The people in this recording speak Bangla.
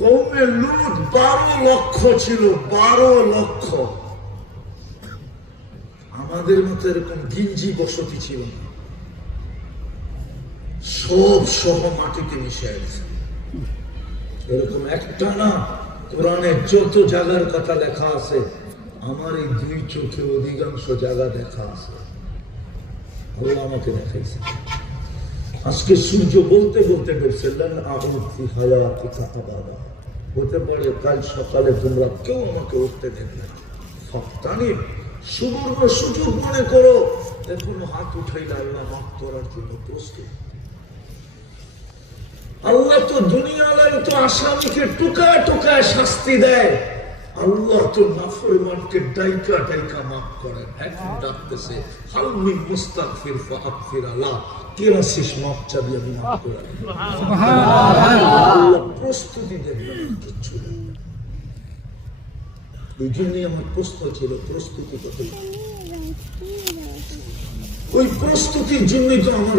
কওমে লূত 12 লক্ষ ছিল, 12 লক্ষ। আমাদের মতো এরকম গিঞ্জি বসতি ছিল না, সব সহ মাটিতে মিশে গেছে। এরকম একটা না, কোরআনে যত জায়গার কথা লেখা আছে, আমার এই 2 চোখে অধিকাংশ জায়গা দেখা আছে। আল্লাহ আমাকে দেখাইছে। আজকে সূর্য বলতে বলতে বলছিলেন, হতে পারে কাল সকালে তোমরা কেউ আমাকে উঠতে দেখবে না। সুবর্ণ সুযোগ মনে করো, এখন হাত উঠাইলে আল্লাহ মাফ করার জন্য প্রস্তুত। আল্লাহ তো দুনিয়ার তো আসামিকে টুকায় টুকায় শাস্তি দেয়, আল্লাহ তো নাফরমানকে ডাইকা ডাইকা মাফ করেন। এখন ডাকতেছে, হালমি মুস্তাগফির ফাগফির আল্লাহ, কেরাসিস মাফ চাবি আমি মাফ করে দেব। আল্লাহ প্রস্তুতি দেবেন, কিচ্ছু না। এই জন্যই আমার প্রশ্ন ছিল, প্রস্তুতি কত? ওই প্রস্তুতির জন্যই তো আমার